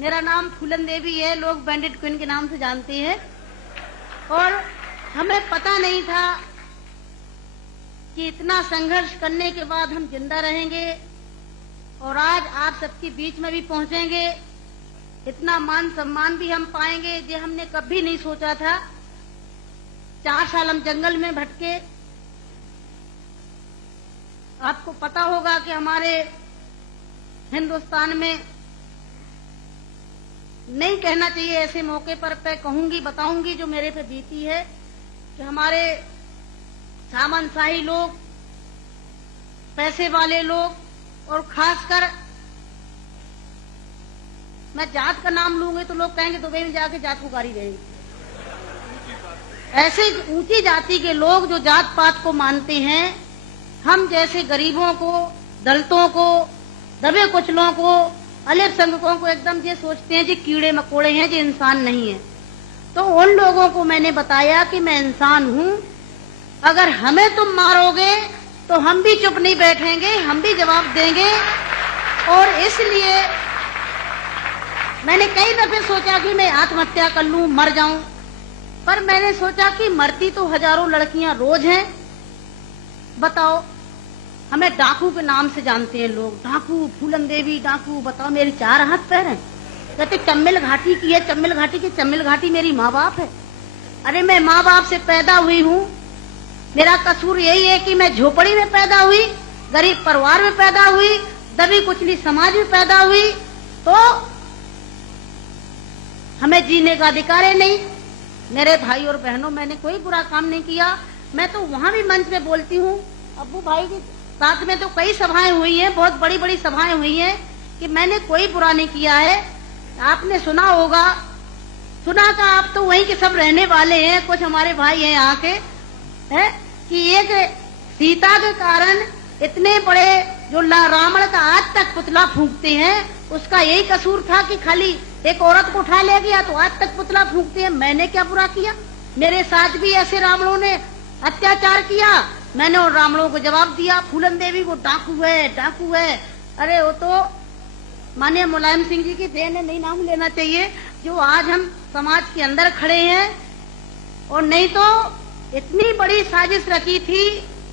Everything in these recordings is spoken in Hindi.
मेरा नाम फूलन देवी है, लोग बैंडिट क्वीन के नाम से जानते हैं। और हमें पता नहीं था कि इतना संघर्ष करने के बाद हम जिंदा रहेंगे और आज आप सबके बीच में भी पहुंचेंगे, इतना मान सम्मान भी हम पाएंगे, ये हमने कभी नहीं सोचा था। 4 साल हम जंगल में भटके। आपको पता होगा कि हमारे हिंदुस्तान में नहीं कहना चाहिए ऐसे मौके पर, कहूंगी, बताऊंगी जो मेरे पे बीती है, कि हमारे सामंतशाही लोग, पैसे वाले लोग और खासकर मैं जात का नाम लूंगी तो लोग कहेंगे दुबई में जाके जात पुकारी रहेंगे। ऐसे ऊंची जाति के लोग जो जात पात को मानते हैं, हम जैसे गरीबों को, दलितों को, दबे कुचलों को, अल्पसंख्यकों को एकदम ये सोचते हैं जी कीड़े मकोड़े हैं, जी इंसान नहीं है। तो उन लोगों को मैंने बताया कि मैं इंसान हूं, अगर हमें तुम मारोगे तो हम भी चुप नहीं बैठेंगे, हम भी जवाब देंगे। और इसलिए मैंने कई दफे सोचा कि मैं आत्महत्या कर लूं, मर जाऊं, पर मैंने सोचा कि मरती तो हजारों लड़कियां रोज हैं। बताओ, हमें डाकू के नाम से जानते हैं लोग, डाकू, फूलन देवी डाकू। बताओ, मेरी 4 हाथ पैर हैं। कहते चम्मिल घाटी की है, चम्मिल घाटी की। चम्मिल घाटी मेरी माँ बाप है। अरे मैं माँ बाप से पैदा हुई हूँ, मेरा कसूर यही है कि मैं झोपड़ी में पैदा हुई, गरीब परिवार में पैदा हुई, दबी कुचली समाज में पैदा हुई, तो हमें जीने का अधिकार है नहीं। मेरे भाई और बहनों, मैंने कोई बुरा काम नहीं किया। मैं तो वहां भी मंच में बोलती हूँ, अब्बू भाई के साथ में तो कई सभाएं हुई हैं, बहुत बड़ी बड़ी सभाएं हुई हैं, कि मैंने कोई बुरा नहीं किया है। आपने सुना होगा, सुना का आप तो वहीं के सब रहने वाले हैं, कुछ हमारे भाई हैं यहाँ के, है कि एक सीता के कारण इतने बड़े जो रावण का आज तक पुतला फूंकते हैं, उसका यही कसूर था कि खाली एक औरत को उठा ले गया तो आज तक पुतला फूंकते हैं। मैंने क्या बुरा किया? मेरे साथ भी ऐसे रावणों ने अत्याचार किया, मैंने उन रावणों को जवाब दिया। फूलन देवी वो डाकू है, डाकू है। अरे वो तो माननीय मुलायम सिंह जी की देन है, नहीं नाम लेना चाहिए, जो आज हम समाज के अंदर खड़े हैं। और नहीं तो इतनी बड़ी साजिश रची थी,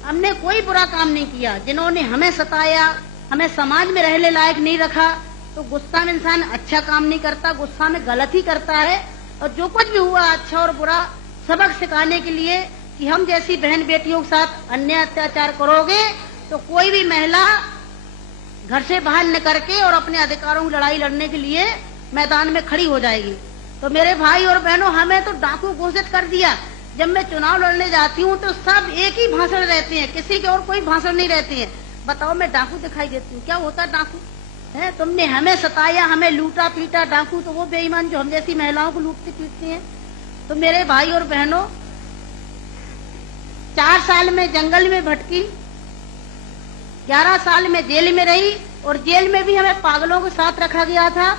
हमने कोई बुरा काम नहीं किया। जिन्होंने हमें सताया, हमें समाज में रहने लायक नहीं रखा, तो गुस्सा में इंसान अच्छा काम नहीं करता, गुस्सा में गलत ही करता है। और जो कुछ भी हुआ अच्छा और बुरा सबक सिखाने के लिए कि हम जैसी बहन बेटियों के साथ अन्याय अत्याचार करोगे तो कोई भी महिला घर से बाहर निकल के और अपने अधिकारों की लड़ाई लड़ने के लिए मैदान में खड़ी हो जाएगी। तो मेरे भाई और बहनों, हमें तो डाकू घोषित कर दिया। जब मैं चुनाव लड़ने जाती हूँ तो सब एक ही भाषण रहते हैं, किसी के और कोई भाषण नहीं रहते हैं। बताओ, मैं डाकू दिखाई देती हूँ? क्या होता डाकू है? तुमने हमें सताया, हमें लूटा पीटा। डाकू तो वो बेईमान जो हम जैसी महिलाओं को लूटते पीटते हैं। तो मेरे भाई और बहनों, 4 साल में जंगल में भटकी, 11 साल में जेल में रही, और जेल में भी हमें पागलों के साथ रखा गया था।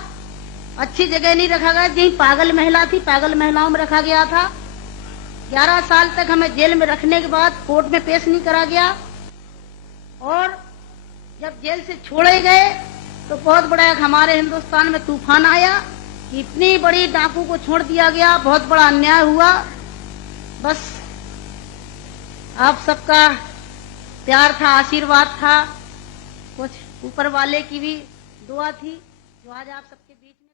अच्छी जगह नहीं रखा गया, जहीं पागल महिला थी, पागल महिलाओं में रखा गया था। 11 साल तक हमें जेल में रखने के बाद कोर्ट में पेश नहीं करा गया। और जब जेल से छोड़े गए तो बहुत बड़ा हमारे हिंदुस्तान में तूफान आया कि इतनी बड़ी डाकू को छोड़ दिया गया, बहुत बड़ा अन्याय हुआ। बस आप सबका प्यार था, आशीर्वाद था, कुछ ऊपर वाले की भी दुआ थी, जो आज आप सबके बीच में